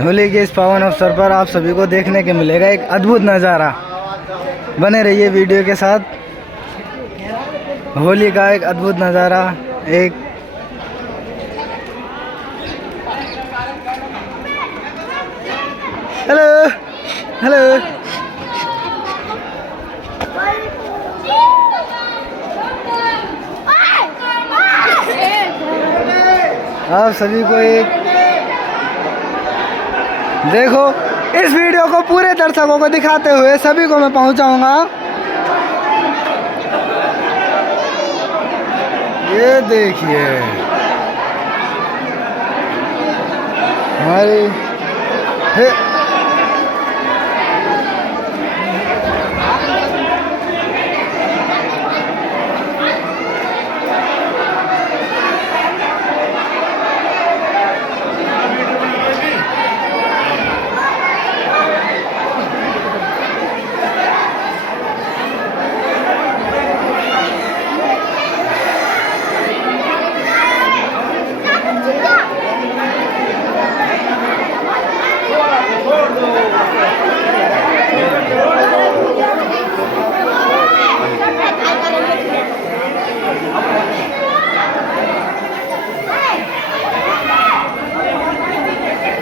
होली के इस पावन अवसर पर आप सभी को देखने के मिलेगा एक अद्भुत नज़ारा। बने रहिए वीडियो के साथ। होली का एक अद्भुत नज़ारा। एक हेलो हेलो आप सभी को एक देखो, इस वीडियो को पूरे दर्शकों को दिखाते हुए सभी को मैं पहुंचाऊंगा। ये देखिए हमारी